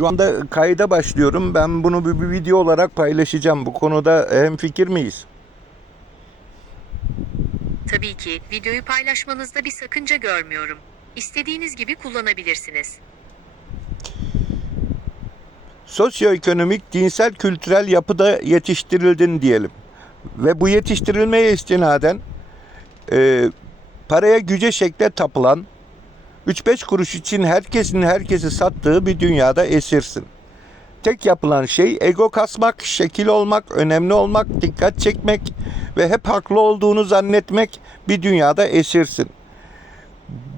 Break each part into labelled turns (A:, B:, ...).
A: Şu anda kayda başlıyorum. Ben bunu bir, bir video olarak paylaşacağım. Bu konuda hem fikir miyiz?
B: Tabii ki videoyu paylaşmanızda bir sakınca görmüyorum. İstediğiniz gibi kullanabilirsiniz.
A: Sosyoekonomik, dinsel, kültürel yapıda yetiştirildin diyelim. Ve bu yetiştirilmeye istinaden e, paraya güce şekle tapılan 3-5 kuruş için herkesin herkesi sattığı bir dünyada esirsin. Tek yapılan şey ego kasmak, şekil olmak, önemli olmak, dikkat çekmek ve hep haklı olduğunu zannetmek bir dünyada esirsin.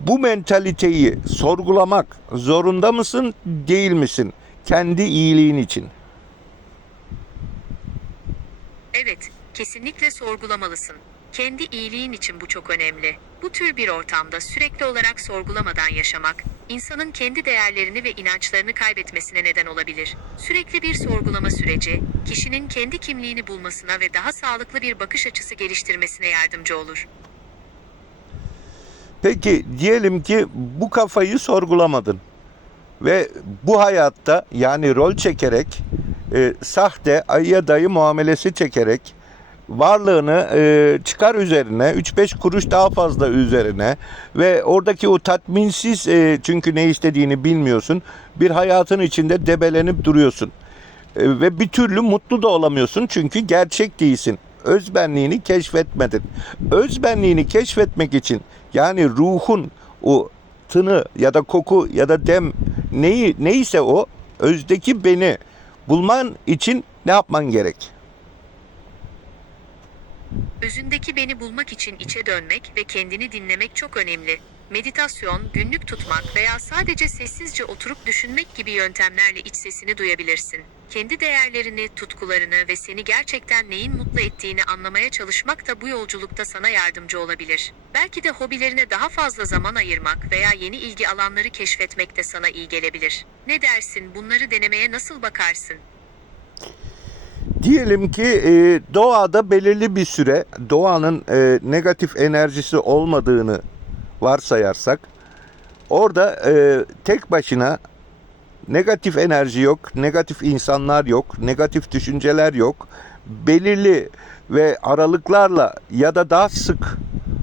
A: Bu mentaliteyi sorgulamak zorunda mısın, değil misin? Kendi iyiliğin için.
B: Evet, kesinlikle sorgulamalısın. Kendi iyiliğin için bu çok önemli. Bu tür bir ortamda sürekli olarak sorgulamadan yaşamak, insanın kendi değerlerini ve inançlarını kaybetmesine neden olabilir. Sürekli bir sorgulama süreci, kişinin kendi kimliğini bulmasına ve daha sağlıklı bir bakış açısı geliştirmesine yardımcı olur.
A: Peki diyelim ki bu kafayı sorgulamadın ve bu hayatta yani rol çekerek e, sahte ayıya dayı muamelesi çekerek varlığını e, çıkar üzerine 3-5 kuruş daha fazla üzerine ve oradaki o tatminsiz e, çünkü ne istediğini bilmiyorsun bir hayatın içinde debelenip duruyorsun. E, ve bir türlü mutlu da olamıyorsun çünkü gerçek değilsin. Özbenliğini keşfetmedin. Özbenliğini keşfetmek için yani ruhun o tını ya da koku ya da dem neyi neyse o özdeki beni bulman için ne yapman gerek?
B: Özündeki beni bulmak için içe dönmek ve kendini dinlemek çok önemli. Meditasyon, günlük tutmak veya sadece sessizce oturup düşünmek gibi yöntemlerle iç sesini duyabilirsin. Kendi değerlerini, tutkularını ve seni gerçekten neyin mutlu ettiğini anlamaya çalışmak da bu yolculukta sana yardımcı olabilir. Belki de hobilerine daha fazla zaman ayırmak veya yeni ilgi alanları keşfetmek de sana iyi gelebilir. Ne dersin? Bunları denemeye nasıl bakarsın?
A: Diyelim ki e, doğada belirli bir süre doğanın e, negatif enerjisi olmadığını varsayarsak orada e, tek başına negatif enerji yok, negatif insanlar yok, negatif düşünceler yok. Belirli ve aralıklarla ya da daha sık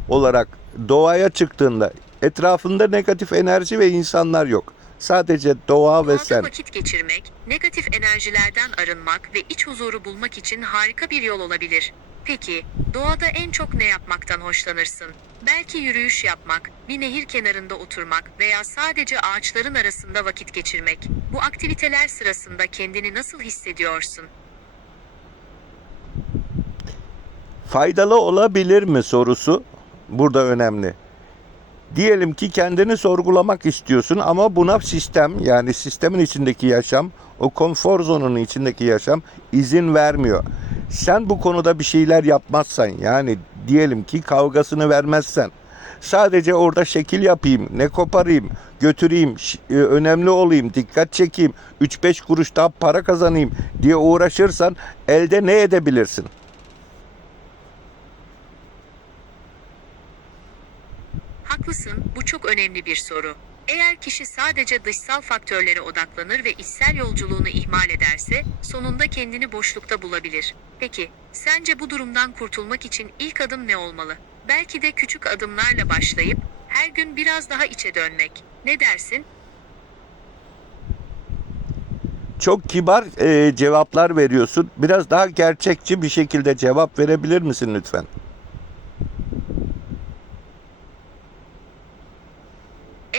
A: olarak doğaya çıktığında etrafında negatif enerji ve insanlar yok. Sadece doğa ve sen.
B: vakit geçirmek, negatif enerjilerden arınmak ve iç huzuru bulmak için harika bir yol olabilir. Peki, doğada en çok ne yapmaktan hoşlanırsın? Belki yürüyüş yapmak, bir nehir kenarında oturmak veya sadece ağaçların arasında vakit geçirmek. Bu aktiviteler sırasında kendini nasıl hissediyorsun?
A: faydalı olabilir mi sorusu burada önemli. Diyelim ki kendini sorgulamak istiyorsun ama buna sistem yani sistemin içindeki yaşam, o konfor zonunun içindeki yaşam izin vermiyor. Sen bu konuda bir şeyler yapmazsan yani diyelim ki kavgasını vermezsen sadece orada şekil yapayım, ne koparayım, götüreyim, e, önemli olayım, dikkat çekeyim, 3-5 kuruş daha para kazanayım diye uğraşırsan elde ne edebilirsin?
B: Haklısın, bu çok önemli bir soru. Eğer kişi sadece dışsal faktörlere odaklanır ve içsel yolculuğunu ihmal ederse, sonunda kendini boşlukta bulabilir. Peki, sence bu durumdan kurtulmak için ilk adım ne olmalı? Belki de küçük adımlarla başlayıp her gün biraz daha içe dönmek. Ne dersin?
A: Çok kibar e, cevaplar veriyorsun. Biraz daha gerçekçi bir şekilde cevap verebilir misin lütfen?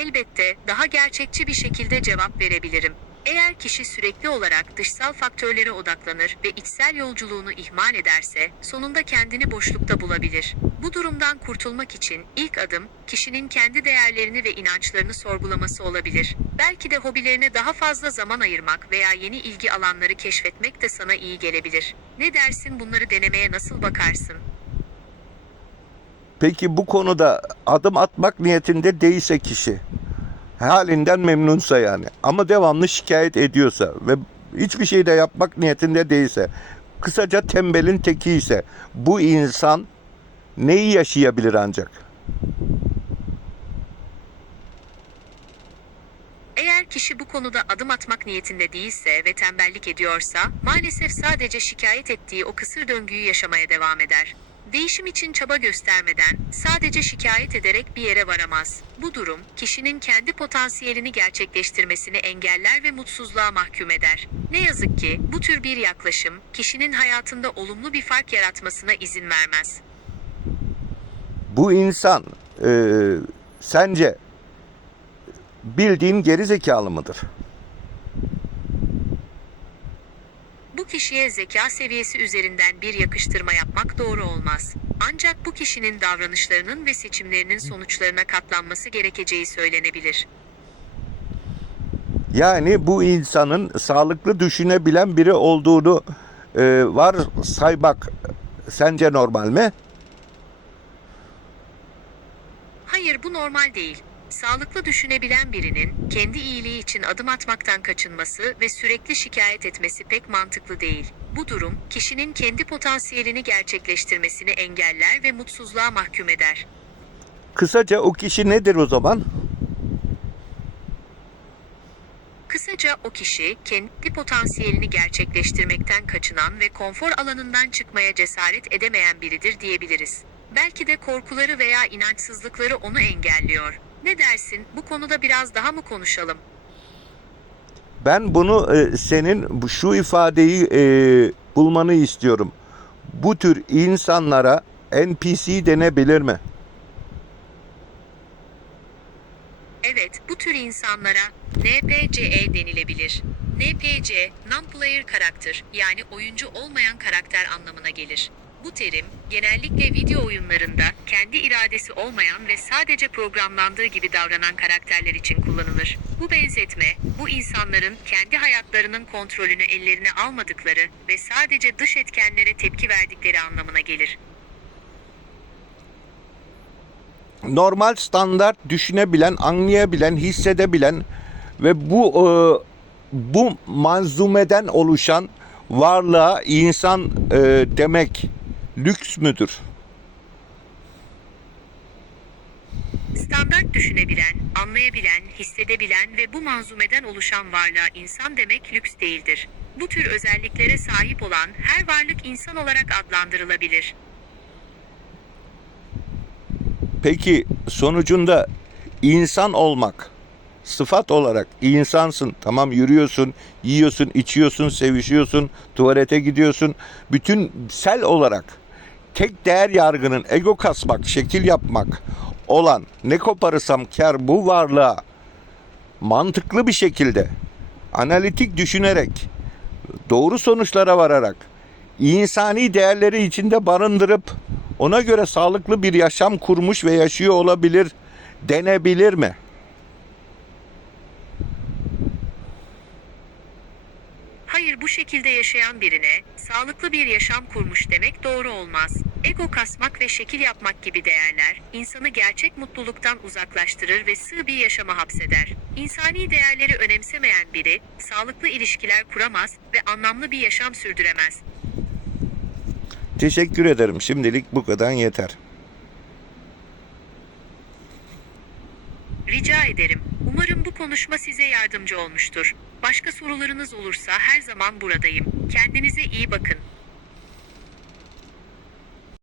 B: Elbette daha gerçekçi bir şekilde cevap verebilirim. Eğer kişi sürekli olarak dışsal faktörlere odaklanır ve içsel yolculuğunu ihmal ederse, sonunda kendini boşlukta bulabilir. Bu durumdan kurtulmak için ilk adım, kişinin kendi değerlerini ve inançlarını sorgulaması olabilir. Belki de hobilerine daha fazla zaman ayırmak veya yeni ilgi alanları keşfetmek de sana iyi gelebilir. Ne dersin bunları denemeye nasıl bakarsın?
A: Peki bu konuda adım atmak niyetinde değilse kişi, halinden memnunsa yani ama devamlı şikayet ediyorsa ve hiçbir şey de yapmak niyetinde değilse, kısaca tembelin teki ise bu insan neyi yaşayabilir ancak?
B: Eğer kişi bu konuda adım atmak niyetinde değilse ve tembellik ediyorsa, maalesef sadece şikayet ettiği o kısır döngüyü yaşamaya devam eder. Değişim için çaba göstermeden, sadece şikayet ederek bir yere varamaz. Bu durum, kişinin kendi potansiyelini gerçekleştirmesini engeller ve mutsuzluğa mahkum eder. Ne yazık ki, bu tür bir yaklaşım, kişinin hayatında olumlu bir fark yaratmasına izin vermez.
A: Bu insan e, sence bildiğin geri zekalı mıdır?
B: Kişiye zeka seviyesi üzerinden bir yakıştırma yapmak doğru olmaz. Ancak bu kişinin davranışlarının ve seçimlerinin sonuçlarına katlanması gerekeceği söylenebilir.
A: Yani bu insanın sağlıklı düşünebilen biri olduğunu e, var saymak sence normal mi?
B: Hayır bu normal değil. Sağlıklı düşünebilen birinin kendi iyiliği için adım atmaktan kaçınması ve sürekli şikayet etmesi pek mantıklı değil. Bu durum kişinin kendi potansiyelini gerçekleştirmesini engeller ve mutsuzluğa mahkum eder.
A: Kısaca o kişi nedir o zaman?
B: Kısaca o kişi kendi potansiyelini gerçekleştirmekten kaçınan ve konfor alanından çıkmaya cesaret edemeyen biridir diyebiliriz. Belki de korkuları veya inançsızlıkları onu engelliyor. Ne dersin? Bu konuda biraz daha mı konuşalım?
A: Ben bunu e, senin şu ifadeyi e, bulmanı istiyorum. Bu tür insanlara NPC denebilir mi?
B: Evet, bu tür insanlara NPCE denilebilir. NPC, non-player karakter yani oyuncu olmayan karakter anlamına gelir. Bu terim, genellikle video oyunlarında kendi iradesi olmayan ve sadece programlandığı gibi davranan karakterler için kullanılır. Bu benzetme, bu insanların kendi hayatlarının kontrolünü ellerine almadıkları ve sadece dış etkenlere tepki verdikleri anlamına gelir.
A: normal standart düşünebilen, anlayabilen, hissedebilen ve bu e, bu manzumeden oluşan varlığa insan e, demek lüks müdür?
B: Standart düşünebilen, anlayabilen, hissedebilen ve bu manzumeden oluşan varlığa insan demek lüks değildir. Bu tür özelliklere sahip olan her varlık insan olarak adlandırılabilir.
A: Peki sonucunda insan olmak sıfat olarak insansın. Tamam yürüyorsun, yiyorsun, içiyorsun, sevişiyorsun, tuvalete gidiyorsun. Bütünsel olarak tek değer yargının ego kasmak, şekil yapmak olan ne koparırsam kar bu varlığa mantıklı bir şekilde analitik düşünerek doğru sonuçlara vararak insani değerleri içinde barındırıp ona göre sağlıklı bir yaşam kurmuş ve yaşıyor olabilir denebilir mi?
B: Hayır bu şekilde yaşayan birine sağlıklı bir yaşam kurmuş demek doğru olmaz. Ego kasmak ve şekil yapmak gibi değerler insanı gerçek mutluluktan uzaklaştırır ve sığ bir yaşama hapseder. İnsani değerleri önemsemeyen biri sağlıklı ilişkiler kuramaz ve anlamlı bir yaşam sürdüremez.
A: Teşekkür ederim. Şimdilik bu kadar yeter.
B: Rica ederim. Umarım bu konuşma size yardımcı olmuştur. Başka sorularınız olursa her zaman buradayım. Kendinize iyi bakın.